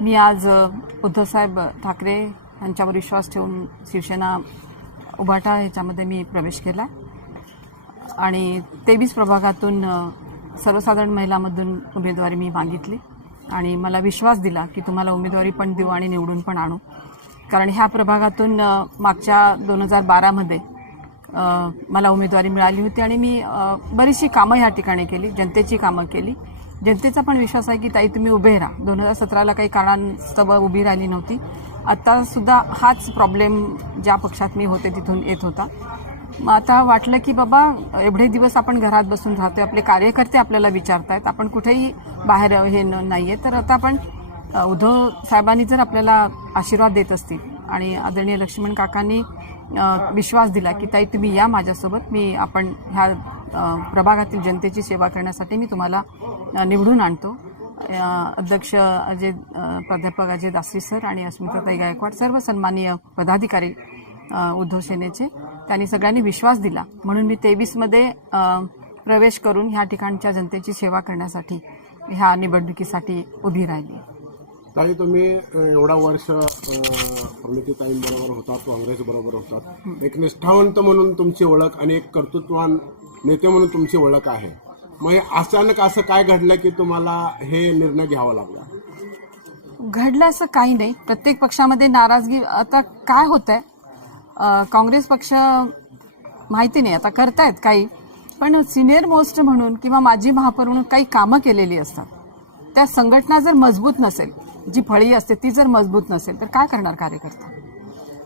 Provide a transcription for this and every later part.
मी आज उद्धवसाहेब ठाकरे यांच्यावर विश्वास ठेवून शिवसेना उभाटा ह्याच्यामध्ये मी प्रवेश केला आणि 23 प्रभागातून सर्वसाधारण महिलामधून उमेदवारी मी मागितली आणि मला विश्वास दिला की तुम्हाला उमेदवारी पण देऊ आणि निवडून पण आणू. कारण ह्या प्रभागातून मागच्या 2012 मध्ये मला उमेदवारी मिळाली होती आणि मी बरीचशी कामं ह्या ठिकाणी केली, जनतेची कामं केली. जनतेचा पण विश्वास आहे की ताई तुम्ही उभे राहा. 2017ला काही कारणास्तव उभी राहिली नव्हती. आता सुद्धा हाच प्रॉब्लेम ज्या पक्षात मी होते तिथून येत होता. मग आता वाटलं की बाबा एवढे दिवस आपण घरात बसून राहतोय, आपले कार्यकर्ते आपल्याला विचारतायत, आपण कुठेही बाहेर हे नाहीये, तर आता आपण उद्धव साहेबांनी जर आपल्याला आशीर्वाद देत असतील आणि आदरणीय लक्ष्मण काकांनी विश्वास दिला की ताई तुम्ही या माझ्यासोबत, मी आपण ह्या प्रभागातील जनतेची सेवा करण्यासाठी मी तुम्हाला निवडून आणतो. अध्यक्ष प्राध्यापक अजय दासी सर आणि अस्मिताताई गायकवाड, सर्व सन्माननीय पदाधिकारी उद्धव सेनेचे, त्यांनी सगळ्यांनी विश्वास दिला म्हणून मी 23 मध्ये प्रवेश करून ह्या ठिकाणच्या जनतेची सेवा करण्यासाठी ह्या निवडणुकीसाठी उभी राहिली. ताई तुम्ही एवढा वर्ष प्रणितीताईंबरोबर होतात, काँग्रेस बरोबर होतात, एक निष्ठावंत म्हणून तुमची ओळख आणि एक कर्तृत्ववान नेते म्हणून तुमची ओळख आहे. मग हे अचानक असं काय घडलं की तुम्हाला हे निर्णय घ्यावा लागला? घडलं असं काही नाही. प्रत्येक पक्षामध्ये नाराजगी आता काय होतंय, काँग्रेस पक्ष माहिती नाही आता करतायत काही, पण सिनियर मोस्ट म्हणून किंवा माजी महापौर म्हणून काही कामं केलेली असतात. त्या संघटना जर मजबूत नसेल, जी फळी असते ती जर मजबूत नसेल तर काय करणार कार्यकर्ता?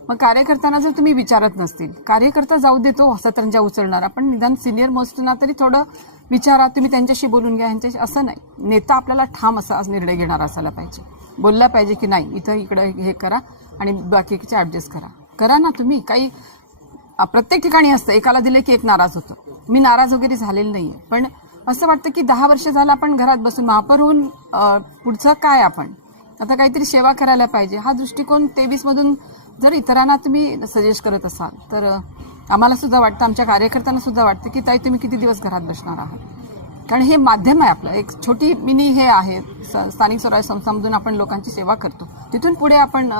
मग कार्यकर्त्यांना जर तुम्ही विचारत नसतील, कार्यकर्ता जाऊ देतो सतरंजा उचलणार, आपण निदान सिनियर मोस्टना तरी थोडं विचारा, तुम्ही त्यांच्याशी बोलून घ्या, यांच्याशी. असं नाही. नेता आपल्याला ठाम असा निर्णय घेणारा असायला पाहिजे, बोलला पाहिजे की नाही इकडं हे करा आणि बाकीचे ऍडजस्ट करा ना तुम्ही. काही प्रत्येक ठिकाणी असतं, एकाला दिलं की एक नाराज होतं. मी नाराज वगैरे झालेली नाहीये, पण असं वाटतं की 10 वर्ष झालं आपण घरात बसून महापौर होऊन पुढचं काय, आपण आता काहीतरी सेवा करायला पाहिजे. हा दृष्टिकोन 23 मधून जर इतरांना तुम्ही सजेस्ट करत असाल तर आम्हाला सुद्धा वाटतं, आमच्या कार्यकर्त्यांना सुद्धा वाटतं की ताई तुम्ही किती दिवस घरात बसणार आहात. कारण हे माध्यम आहे आपलं, एक छोटी मिनी हे आहे, स्थानिक स्वराज्य संस्थांमधून आपण लोकांची सेवा करतो, तिथून पुढे आपण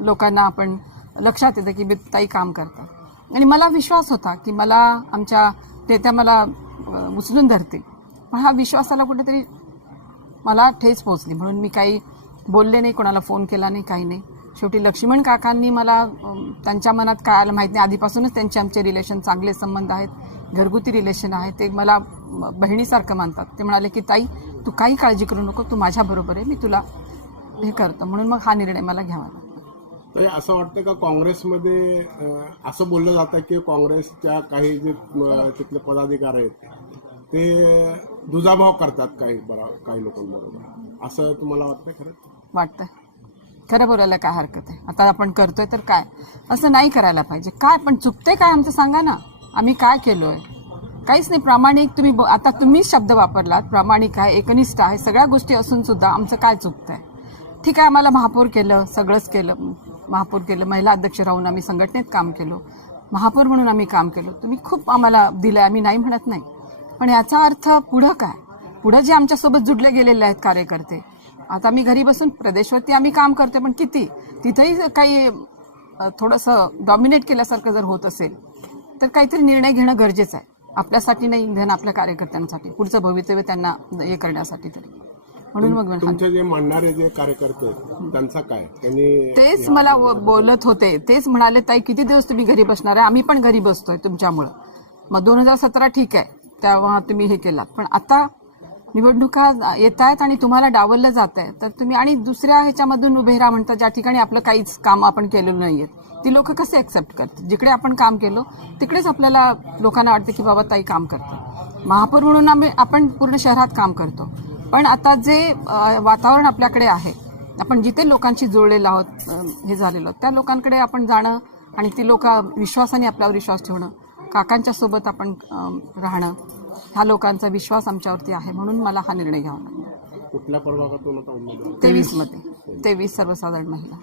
लोकांना आपण लक्षात येतं की ताई काम करतात. आणि मला विश्वास होता की मला आमच्या नेत्या मला उचलून धरतील, पण हा विश्वासाला कुठेतरी मला ठेच पोहोचली म्हणून मी काही बोलले नाही, कोणाला फोन केला नाही, काही नाही. शेवटी लक्ष्मण काकांनी मला त्यांच्या मनात काय आलं माहीत नाही, आधीपासूनच त्यांचे आमचे रिलेशन चांगले संबंध आहेत, घरगुती रिलेशन आहे, ते मला बहिणीसारखं मानतात. ते म्हणाले की ताई तू काही काळजी करू नको, तू माझ्याबरोबर आहे, मी तुला हे करतो. म्हणून मग हा निर्णय मला घ्यावा लागला. तर असं वाटतं का काँग्रेसमध्ये असं बोललं जातं की काँग्रेसच्या काही जे तिथले पदाधिकारी आहेत ते दुजाभाव करतात काही लोकांबरोबर, असं तुम्हाला वाटतं? खरं वाटतं, खरं बोलायला काय हरकत आहे? आता आपण करतोय तर काय, असं नाही करायला पाहिजे. काय पण चुकते काय आमचं सांगा ना, आम्ही काय केलोय? काहीच नाही. प्रामाणिक तुम्ही आता तुम्हीच शब्द वापरलात, प्रामाणिक आहे, एकनिष्ठ आहे, सगळ्या गोष्टी असून सुद्धा आमचं काय चुकतंय? ठीक आहे, आम्हाला महापौर केलं, सगळंच केलं, महापौर केलं, महिला अध्यक्ष राहून आम्ही संघटनेत काम केलो, महापौर म्हणून आम्ही काम केलं, तुम्ही खूप आम्हाला दिलंय, आम्ही नाही म्हणत नाही. पण याचा अर्थ पुढं काय? पुढं जे आमच्यासोबत जुडले गेलेले आहेत कार्यकर्ते, आता मी घरी बसून प्रदेशवरती आम्ही काम करतोय, पण किती तिथेही काही थोडंसं डॉमिनेट केल्यासारखं जर होत असेल तर काहीतरी निर्णय घेणं गरजेचं आहे, आपल्यासाठी नाही घेणं, आपल्या कार्यकर्त्यांसाठी, पुढचं भवितव्य त्यांना हे करण्यासाठी. तरी म्हणून मग तुमचे जे मानणारे जे कार्यकर्ते त्यांचा काय, त्यांनी तेच मला बोलत होते, तेच म्हणाले ताई किती दिवस तुम्ही घरी बसणार आहे, आम्ही पण घरी बसतोय तुमच्यामुळं. मग 2017 ठीक आहे, तेव्हा तुम्ही हे केलात, पण आता निवडणुका येत आहेत आणि तुम्हाला डावललं जात आहे, तर तुम्ही आणि दुसऱ्या ह्याच्यामधून उभे राहा म्हणता, ज्या ठिकाणी आपलं काहीच काम आपण केलेलं नाहीये, ती लोक कसे ऍक्सेप्ट करतात? जिकडे आपण काम केलं तिकडेच आपल्याला लोकांना वाटतं की बाबा ताई काम करतात. महापौर म्हणून आपण पूर्ण शहरात काम करतो, पण आता जे वातावरण आपल्याकडे आहे, आपण जिथे लोकांशी जोडलेलो आहोत, हे झालेलो, त्या लोकांकडे आपण जाणं आणि ती लोक विश्वासाने आपल्यावर विश्वास ठेवणं, काकांच्या सोबत आपण राहणं, ह्या लोकांचा विश्वास आमच्यावरती आहे, म्हणून मला हा निर्णय घ्यावा लागला. कुठल्या प्रभागातून? 23 मध्ये, 23 सर्वसाधारण महिला.